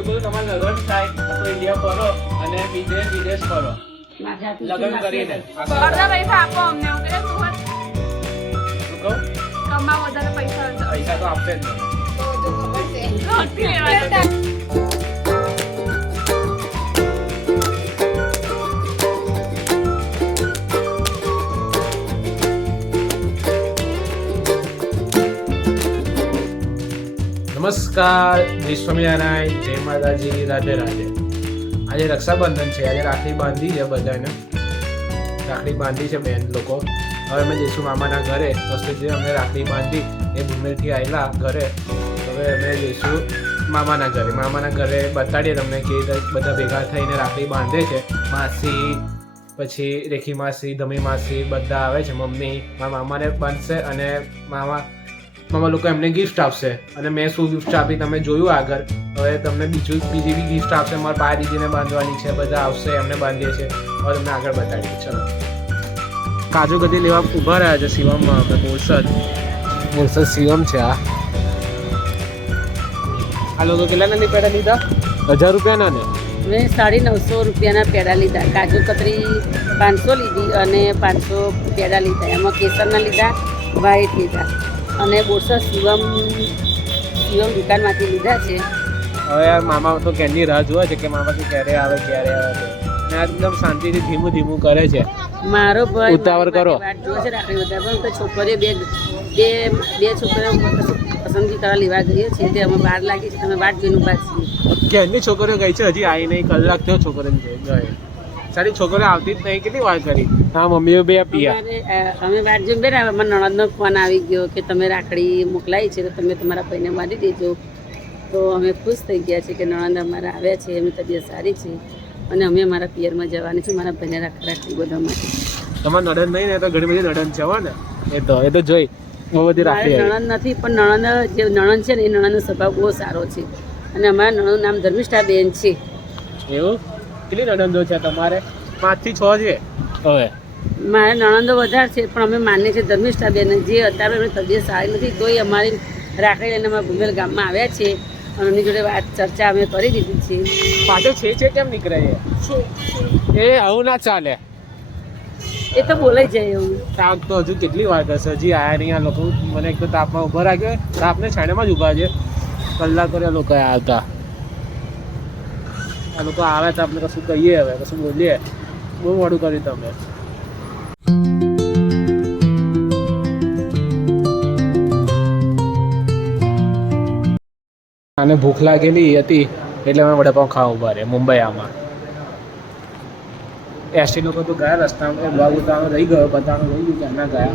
જો બધું તમારે લગ્ન થાય તો ઇન્ડિયા ફરો અને વિદેશ ફરો લગ્ન કરીને અડધા પૈસા આપો અમને એવું કે શું હોય શું કહું કમાવો વધારે પૈસા પૈસા તો આપશે જ નમસ્કાર, જય સ્વામિનારાયણ, જય માતાજી, રાધે રાધે. આજે રક્ષાબંધન છે. આજે રાખડી બાંધી છે બધાને. રાખડી બાંધી છે બેન લોકો. હવે અમે જઈશું મામાના ઘરે. જે અમે રાખડી બાંધી એ ભૂમેરથી આવેલા ઘરે. હવે અમે જઈશું મામાના ઘરે બતાડીએ તમને કે બધા ભેગા થઈને રાખડી બાંધે છે. માસી, પછી રેખી માસી, ધમી માસી બધા આવે છે. મમ્મી મારા મામાને બાંધશે અને મામા લોકો એમને ગિફ્ટ આપશે. અને મેં શું ગિફ્ટ આપી તમે જોયું આગળ. હવે તમને બીજી બી ગિફ્ટ આપશે. મારા પા દીદીને બાંધવાની છે. બધા આવશે, એમને બાંધીએ છીએ. હવે તમને આગળ બતાવીએ. ચલો, કાજુ કતરી લેવા ઊભા રહ્યા છે શિવમમાં. આપણે બોરસદ શિવમ છે. આ લોકો કેટલાના ની પેડા લીધા? 1000 રૂપિયાના ને? મેં 950 રૂપિયાના પેડા લીધા. કાજુ કતરી 500 લીધી અને 500 પેડા લીધા. એમાં કેસરના લીધા, વ્હાઈટ લીધા અને બોરસદ શિવમ દુકાનમાંથી લીધા છે. હવે યાર મામા તો ક્યારની રાહ જોવે છે કે મામાથી ક્યારે આવે ને એકદમ શાંતિથી ધીમું કરે છે. મારો ભાઈ ઉતાવળ કરો. વાટ જોવે છે રાખડી બધા, પણ તો છોકરીઓ બે છોકરીઓ પસંદગી કરવા લેવા ગઈએ છીએ. તે અમે 12 લાગી છે. તમે વાટ જોઈને ઉભા છીએ. ક્યારની છોકરીઓ ગઈ છે? હજી આવી નહીં. કલાક થયો છોકરીને ગઈ. સારી છોકરીઓ આવતી જ નહીં. કેટલી વાર કરી? હા, મમ્મીઓ બે પિયા. અમે વાટ જોઈને બેઠા. અમારા નણંદનો ફોન આવી ગયો કે તમે રાખડી મોકલાવી છે તો તમે તમારા ભાઈને બાંધી દેજો. તો અમે ખુશ થઈ ગયા છીએ કે નણંદ અમારા આવ્યા છે. એમની તબિયત સારી છે અને અમે અમારા પિયરમાં જવાની છે મારા ભાઈને રાખડી બધા માટે. તમારે નડન નહીં ને તો ઘણી બધી નડન છે હો ને. એ તો જોઈ બહુ બધી રાખડી. નણંદ નથી, પણ નણંદ જે નણંદ છે ને એ નણંદનો સ્વભાવ બહુ સારો છે અને અમારા નણંદનું નામ ધર્મિષ્ઠા બેન છે. એવું? કેટલી નણંદો છે તમારે? 5 થી 6 છે. હવે મારા નણંદો વધારે છે પણ અમે માનીએ છીએ ધર્મિષ્ઠા બેન. જે અત્યારે એમની તબિયત સારી નથી તોય અમારી રાખડી લઈને અમારા ભૂમેલ ગામમાં આવ્યા છે અને એમની જોડે વાત ચર્ચા અમે કરી દીધી છે. પાછળ છે કેમ નીકળે એ? આવું ના ચાલે. એ તો બોલાઈ જાય એવું. તાપ તો હજુ કેટલી વાર કરશે? હજી આયા નહીં આ લોકો. મને એક તો તાપમાં ઊભા રાખ્યો. તાપને છાંયડામાં જ ઊભા છે. કલાક કર્યા લોકો આવતા. આ લોકો આવે તો આપણે કશું કહીએ, હવે કશું બોલીએ. બહુ મોડું કર્યું તમે. આને ભૂખ લાગેલી હતી એટલે અમે વડાપાઉં ખાવા ઉભા રહ્યા મુંબઈ. આમાં એસટી લોકો તો ગયા રસ્તામાં બાબુ ઉતારવાનું રહી ગયો, બતાવવાનું રહી ગયું કે ના ગયા.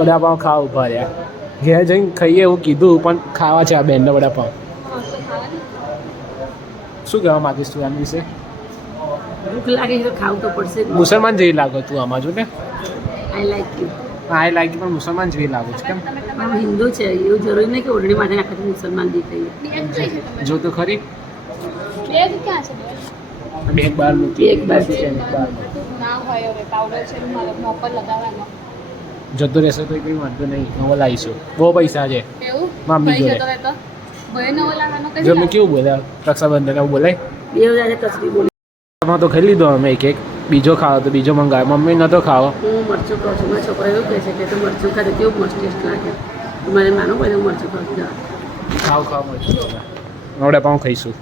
વડાપાઉં ખાવા ઉભા રહ્યા. ઘેર જઈને ખાઈએ એવું કીધું પણ ખાવા છે આ બેનને વડાપાઉં. શું કહેવા માંગીશ તું આના વિશે? ભૂખ લાગે છે તો ખાવું તો પડશે. મુસલમાન જેવી લાગો તું આમાં. જો ને I like you. I like પણ મુસલમાન જેવી લાગુ છે. કેમ? હું હિન્દુ છે એવું જરૂરી નહીં કે ઓઢણી માથે નાખે મુસલમાન દેખાઈએ. જો તો ખરી. બેગ ક્યાં છે? બેગ બહાર મૂકી. એક બાજુ છે. ના હોય હવે પાવડર છે મારે મોપર લગાવવાનો. જતો રહેશે તો કંઈ વાંધો નહીં. નવો લાવીશું. બહુ પૈસા છે એવું મમ્મી જોડે. ભાઈ નવો લાવવાનો કઈ? જો મેં કેવું બોલ્યા રક્ષાબંધન એવું બોલાય. બે હજાર કસરી બોલી. એમાં તો ખાઈ લીધો અમે એક બીજો ખાવો તો બીજો મંગાવ્યો. મમ્મી નતો ખાવો. હું મરચું ખાઉં છું. મારા છોકરા એવું કહે છે કે તું મરચું ખાતે કેવું મસ્ત ટેસ્ટ લાગે. મારે માનું પડે હું મરચું ખાઉં છું. ખાવ મળશું. વડાપાઉં ખાઈશું.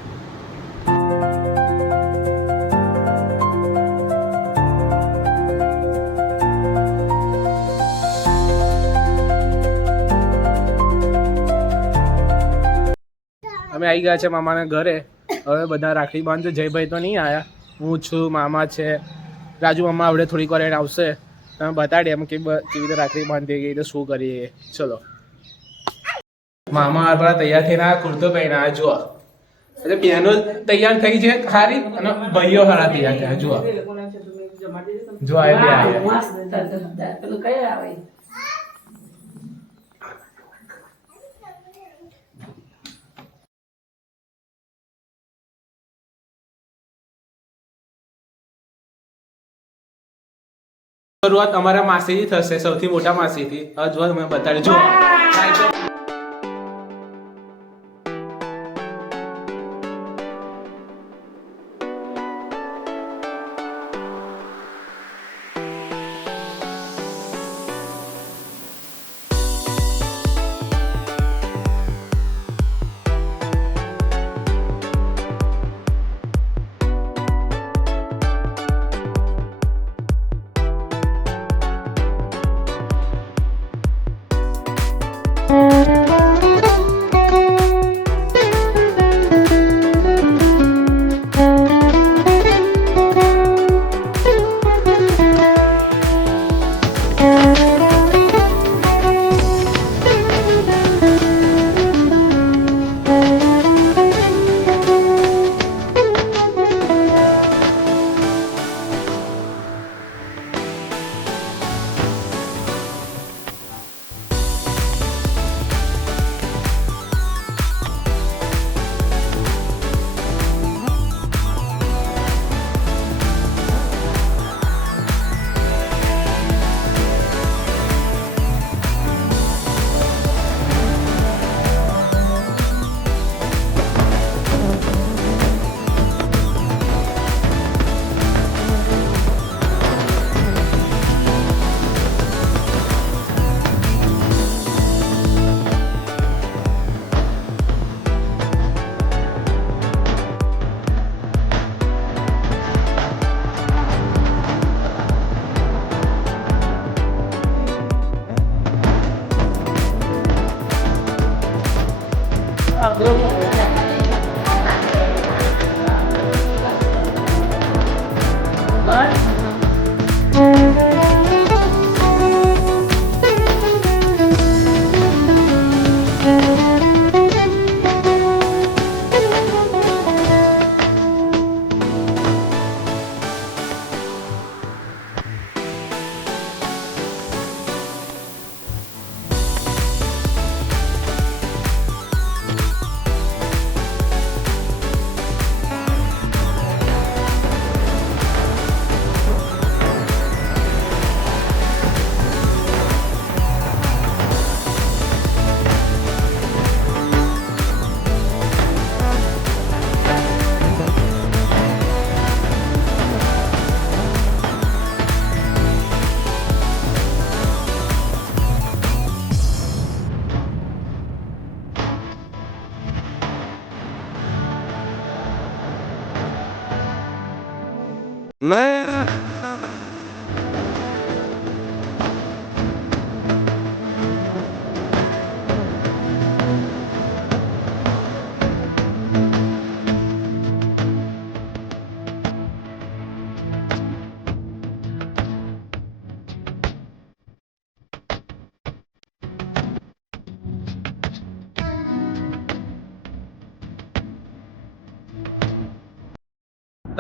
અમે આવી ગયા છે મામાના ઘરે. હવે બધા રાખડી બાંધો. જયભાઈ તો નહીં આવ્યા. હું છું, મામા છે, રાજુ મામા આવડે થોડીક વાર એને આવશે. તમે બતાડીએ એમ કેવી રીતે રાખડી બાંધી ગઈ તો શું કરીએ. ચલો, મામા આપણા તૈયાર થઈને આ કુર્તો પહેર્યા. જુઓ એટલે બહેનો તૈયાર થઈ છે સારી અને ભાઈઓ સારા તૈયાર થયા. જુઓ જો આ બે આવ્યા. શરૂઆત અમારા માસીથી થશે, સૌથી મોટા માસીથી. હવે જો તમે બતાડી જો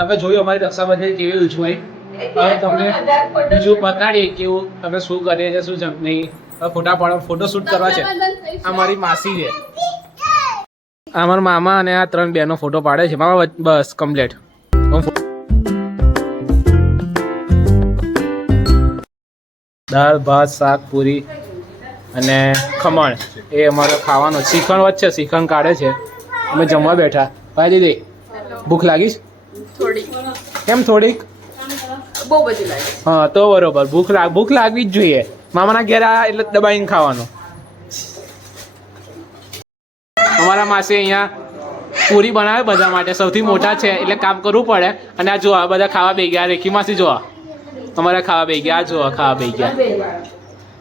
તમે જોયું અમારી રક્ષાબંધન કેવી ઉજવાઈ. હવે તમને બીજું બતાડીએ કેવું તમે શું કરીએ છે શું નહીં. હવે ફોટો શૂટ કરવા છે. આ મારી માસી છે, આ મારા મામા અને આ 3 બહેનો ફોટો પાડે છે. મામા બસ કમ્પ્લીટ. દાળ ભાત શાક પૂરી અને ખમણ એ અમારો ખાવાનો. શ્રીખંડ વચ્ચે શ્રીખંડ કાઢે છે. અમે જમવા બેઠા. ભાઈ દીદી ભૂખ લાગી છે? કેમ થોડીક? બહુ બધી લાગે. હા તો બરોબર. ભૂખ લાગવી જ જોઈએ. મામાના ઘેર આ એટલે દબાઈને ખાવાનું. અમારા માસી અહીંયા પૂરી બનાવે બધા માટે. સૌથી મોટા છે એટલે કામ કરવું પડે. અને આ જોવા બધા ખાવા બેસી ગયા. રેખી માસી જોવા અમારા ખાવા બેસી ગયા. આ જોવા ખાવા બેસી ગયા.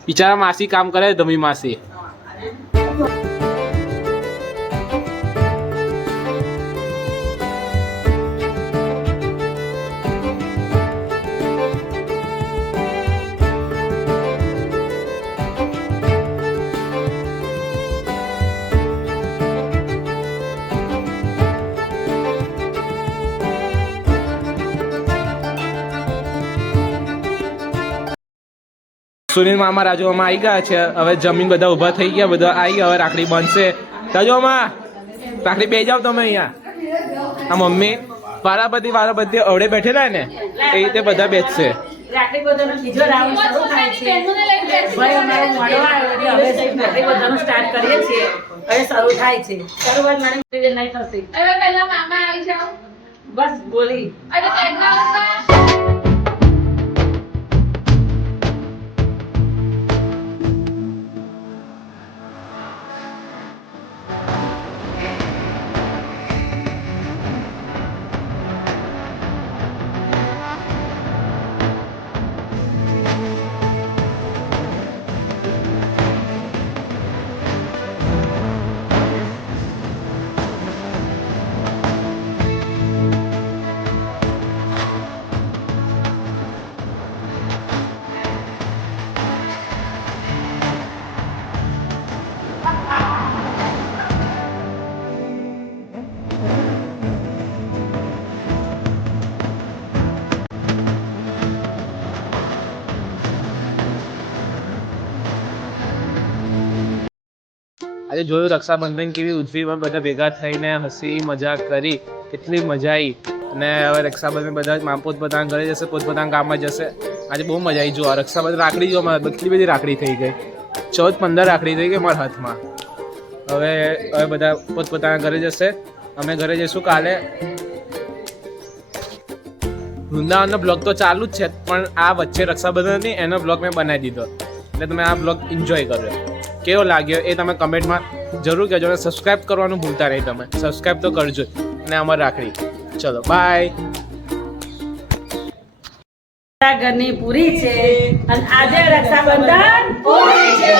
બિચારા માસી કામ કરે ધમી માસી. સુનિલ મામા રાજુમાં આવી ગયા છે. હવે જમીન બધા ઊભા થઈ ગયા. બધા આવી ગયા. હવે રાખડી બનશે. રાજુમાં રાખડી બે જાવ તમે અહીંયા. આ મમ્મી વારાપતિ અવડે બેઠેલા ને એ રીતે બધા બેસશે. રાખડી બધાનો બીજો રાઉન્ડ શરૂ થાય છે. ભાઈ અમારે મળવા આવ્યો એટલે હવે રાખડી બધાનું સ્ટાર્ટ કરીએ છીએ. હવે શરૂ થાય છે. શરૂઆત મારી નહીં થશે. હવે પહેલા મામા આવી જાઓ. બસ બોલી. અરે પહેલા આજે જોયું રક્ષાબંધન કેવી ઉજવી. બધા ભેગા થઈને હસી મજાક કરી. કેટલી મજા આવી. અને હવે રક્ષાબંધન બધા પોતપોતાના ઘરે જશે, પોતપોતાના ગામમાં જશે. આજે બહુ મજા આવી. જોવા રક્ષાબંધન રાખડી જોવા કેટલી બધી રાખડી થઈ ગઈ. 14-15 રાખડી થઈ ગઈ મારા હાથમાં. હવે બધા પોતપોતાના ઘરે જશે. અમે ઘરે જઈશું કાલે. વૃંદાવનનો બ્લોગ તો ચાલુ જ છે, પણ આ વચ્ચે રક્ષાબંધન હતી એનો બ્લોગ મેં બનાવી દીધો. એટલે તમે આ બ્લોગ એન્જોય કર્યો. કેવો લાગ્યો એ તમે કમેન્ટમાં જરૂર કહેજો. અને સબસ્ક્રાઈબ કરવાનું ભૂલતા નહીં. તમે સબસ્ક્રાઈબ તો કરજો. અને અમારી રાખડી. ચલો બાય. ઘરની પૂરી છે અને આજે રક્ષાબંધન પૂરી છે.